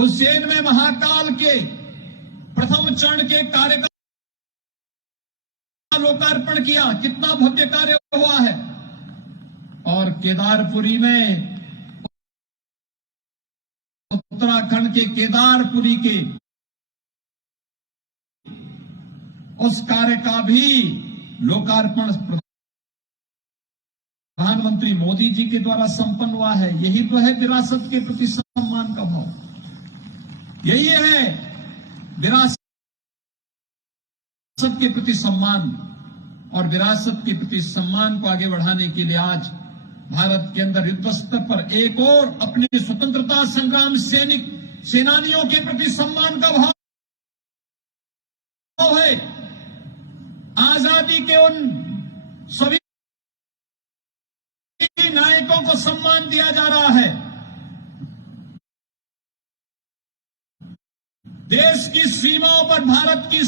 उज्जैन में महाकाल के प्रथम चरण के कार्य का लोकार्पण किया। कितना भव्य कार्य हुआ है। और केदारपुरी में, उत्तराखंड के केदारपुरी के उस कार्य का भी लोकार्पण प्रधानमंत्री मोदी जी के द्वारा संपन्न हुआ है। यही तो है विरासत के प्रति सम्मान का भाव। यही है विरासत के प्रति सम्मान। और विरासत के प्रति सम्मान को आगे बढ़ाने के लिए आज भारत के अंदर युद्ध स्तर पर एक और अपने स्वतंत्रता संग्राम सेनानियों के प्रति सम्मान का भाव है। आजादी के उन सभी नायकों को सम्मान दिया जा रहा है। देश की सीमाओं पर भारत की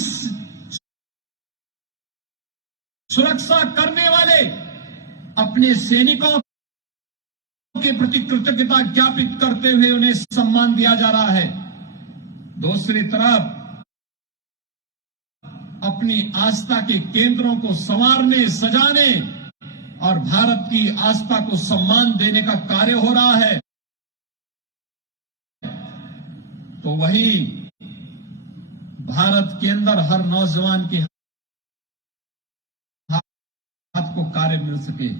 सुरक्षा करने वाले अपने सैनिकों के प्रति कृतज्ञता ज्ञापित करते हुए उन्हें सम्मान दिया जा रहा है। दूसरी तरफ अपनी आस्था के केंद्रों को संवारने, सजाने और भारत की आस्था को सम्मान देने का कार्य हो रहा है। तो वही भारत के अंदर हर नौजवान के हाथ को कार्य मिल सके।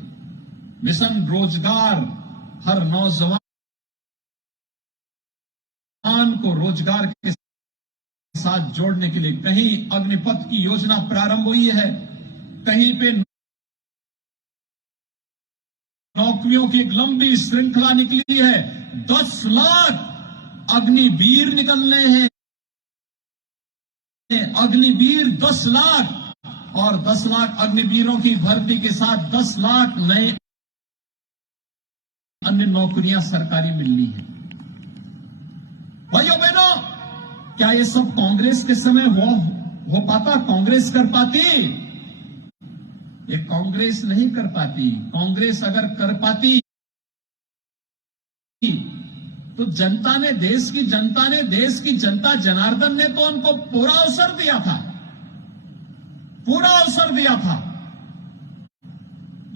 मिशन रोजगार हर नौजवान को रोजगार के साथ जोड़ने के लिए कहीं अग्निपथ की योजना प्रारंभ हुई है, कहीं पे नौकरियों की एक लंबी श्रृंखला निकली है। 10 लाख अग्निवीर निकलने हैं। अग्निवीर 10 लाख और 10 लाख अग्निवीरों की भर्ती के साथ 10 लाख नए अन्य नौकरियां सरकारी मिलनी है। भाइयों बहनों, क्या ये सब कांग्रेस के समय हो पाता? कांग्रेस कर पाती? ये कांग्रेस नहीं कर पाती। कांग्रेस अगर कर पाती तो जनता ने, देश की जनता जनार्दन ने तो उनको पूरा अवसर दिया था,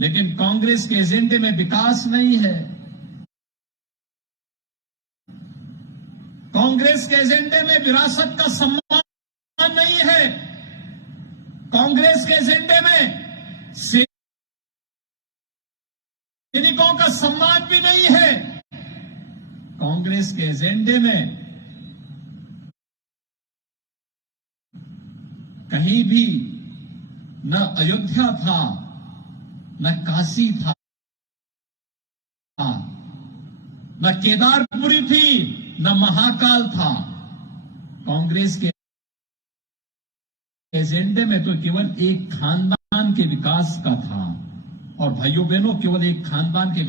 लेकिन कांग्रेस के एजेंडे में विकास नहीं है। कांग्रेस के एजेंडे में विरासत का सम्मान नहीं है। कांग्रेस के एजेंडे में सैनिकों का सम्मान भी नहीं है। कांग्रेस के एजेंडे में कहीं भी न अयोध्या था, न काशी था, न केदारपुरी थी, न महाकाल था। कांग्रेस के एजेंडे में तो केवल एक खानदान के विकास का था। और भाइयों बहनों, केवल एक खानदान के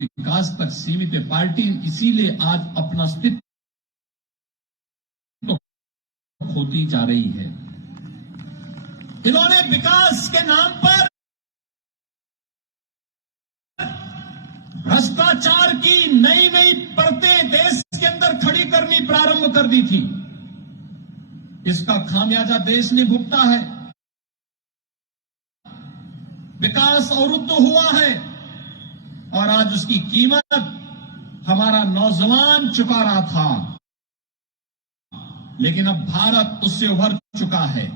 विकास तक सीमित है पार्टी। इसीलिए आज अपना अस्तित्व खोती जा रही है। इन्होंने विकास के नाम पर भ्रष्टाचार की नई नई परतें देश के अंदर खड़ी करनी प्रारंभ कर दी थी। इसका खामियाजा देश ने भुगता है। विकास अवरुद्ध हुआ है और आज उसकी कीमत हमारा नौजवान चुका रहा था। लेकिन अब भारत उससे उभर चुका है।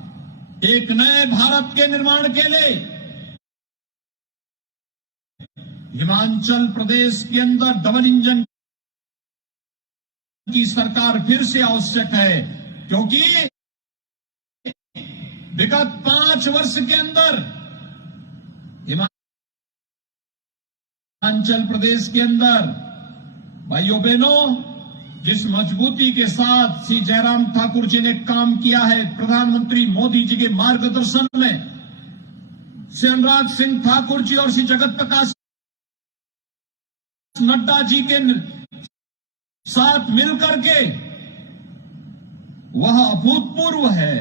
एक नए भारत के निर्माण के लिए हिमाचल प्रदेश के अंदर डबल इंजन की सरकार फिर से आवश्यक है, क्योंकि विगत 5 वर्ष के अंदर हिमाचल प्रदेश के अंदर भाइयों बहनों, जिस मजबूती के साथ श्री जयराम ठाकुर जी ने काम किया है, प्रधानमंत्री मोदी जी के मार्गदर्शन में श्री अनुराग सिंह ठाकुर जी और श्री जगत प्रकाश नड्डा जी के साथ मिलकर के, वह अभूतपूर्व है।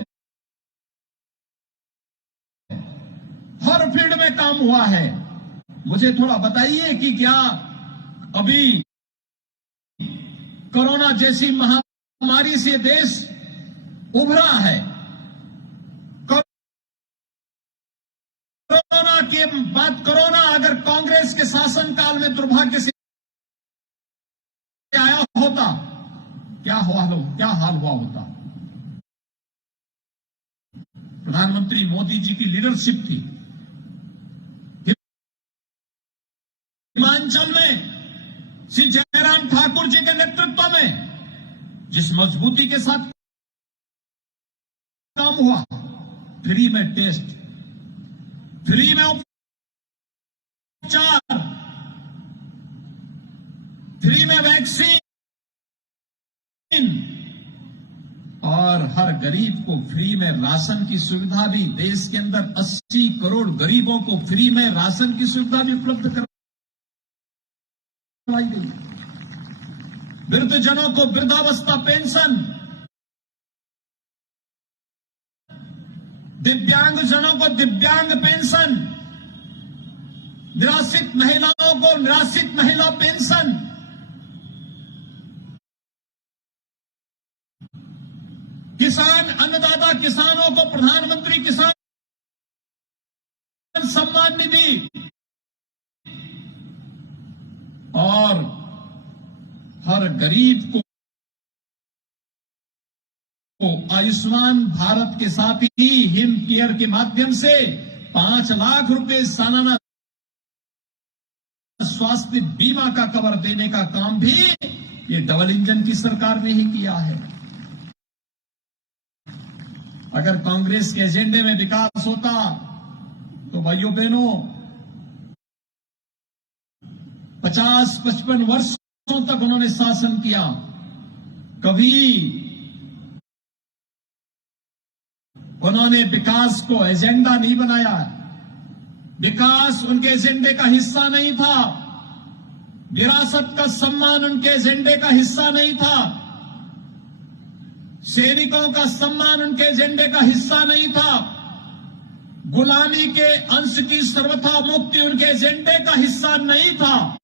हर फील्ड में काम हुआ है। मुझे थोड़ा बताइए कि क्या अभी कोरोना जैसी महामारी से देश उभरा है। कोरोना के बाद कोरोना अगर कांग्रेस के शासनकाल में दुर्भाग्य से आया होता, क्या हाल हुआ होता। प्रधानमंत्री मोदी जी की लीडरशिप थी। हिमाचल में श्री जयराम ठाकुर जी के नेतृत्व में जिस मजबूती के साथ काम हुआ, फ्री में टेस्ट, फ्री में उपचार, फ्री में वैक्सीन और हर गरीब को फ्री में राशन की सुविधा भी, देश के अंदर 80 करोड़ गरीबों को फ्री में राशन की सुविधा भी उपलब्ध करवाई गई। वृद्धजनों को वृद्धावस्था पेंशन, दिव्यांगजनों को दिव्यांग पेंशन, निराश्रित महिलाओं को निराश्रित महिला पेंशन, किसान अन्नदाता किसानों को प्रधानमंत्री किसान सम्मान निधि और हर गरीब को आयुष्मान भारत के साथ ही हिम केयर के माध्यम से 5 लाख रुपए सालाना स्वास्थ्य बीमा का कवर देने का काम भी ये डबल इंजन की सरकार ने ही किया है। अगर कांग्रेस के एजेंडे में विकास होता तो भाइयों बहनों 50-55 वर्षों तक उन्होंने शासन किया, कभी उन्होंने विकास को एजेंडा नहीं बनाया। विकास उनके एजेंडे का हिस्सा नहीं था, विरासत का सम्मान उनके एजेंडे का हिस्सा नहीं था, सैनिकों का सम्मान उनके एजेंडे का हिस्सा नहीं था, गुलामी के अंश की सर्वथा मुक्ति उनके एजेंडे का हिस्सा नहीं था।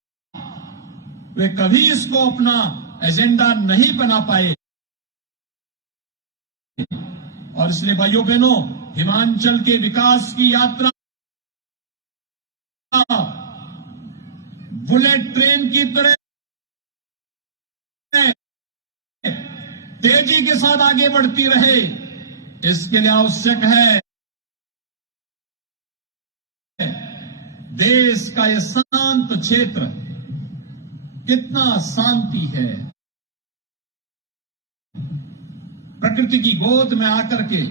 वे कभी इसको अपना एजेंडा नहीं बना पाए और इसलिए भाइयों बहनों हिमाचल के विकास की यात्रा बुलेट ट्रेन की तरह तेजी के साथ आगे बढ़ती रहे। इसके लिए आवश्यक है देश का यह शांत क्षेत्र, कितना शांति है, प्रकृति की गोद में आकर के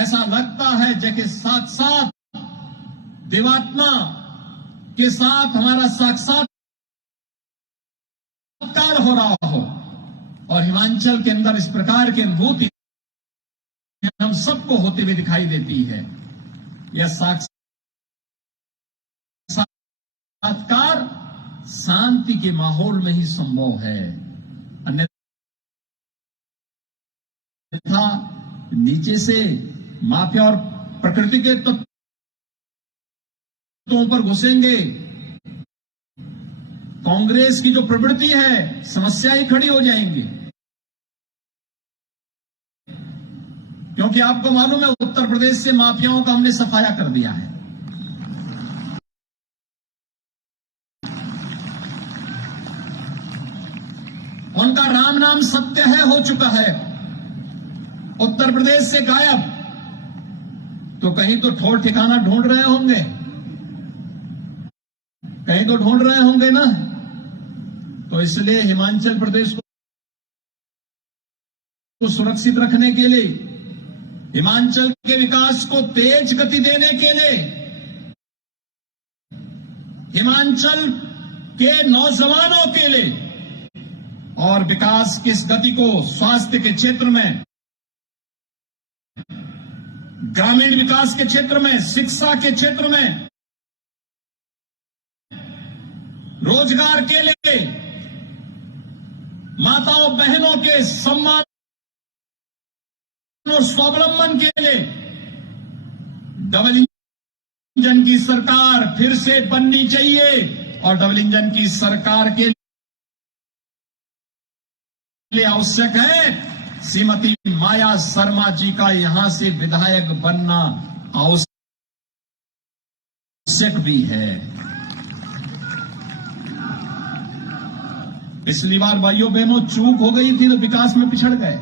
ऐसा लगता है जैसे साथ साथ देवात्मा के साथ हमारा साक्षात्कार हो रहा हो। और हिमाचल के अंदर इस प्रकार की अनुभूति हम सबको होते हुए दिखाई देती है। यह साक्षात्कार शांति के माहौल में ही संभव है, अन्यथा नीचे से माफिया और प्रकृति के तत्वों पर घुसेंगे। कांग्रेस की जो प्रवृत्ति है, समस्या ही खड़ी हो जाएंगी। क्योंकि आपको मालूम है उत्तर प्रदेश से माफियाओं का हमने सफाया कर दिया है। उनका राम नाम सत्य है हो चुका है। उत्तर प्रदेश से गायब, तो कहीं तो ठोर ठिकाना ढूंढ रहे होंगे, कहीं तो ढूंढ रहे होंगे ना। तो इसलिए हिमाचल प्रदेश को सुरक्षित रखने के लिए, हिमाचल के विकास को तेज गति देने के लिए, हिमाचल के नौजवानों के लिए और विकास की इस गति को स्वास्थ्य के क्षेत्र में, ग्रामीण विकास के क्षेत्र में, शिक्षा के क्षेत्र में, रोजगार के लिए, माताओं बहनों के सम्मान और स्वावलंबन के लिए डबल इंजन की सरकार फिर से बननी चाहिए। और डबल इंजन की सरकार के लिए आवश्यक है, श्रीमती माया शर्मा जी का यहां से विधायक बनना आवश्यक भी है। पिछली बार भाइयों बहनों चूक हो गई थी तो विकास में पिछड़ गए।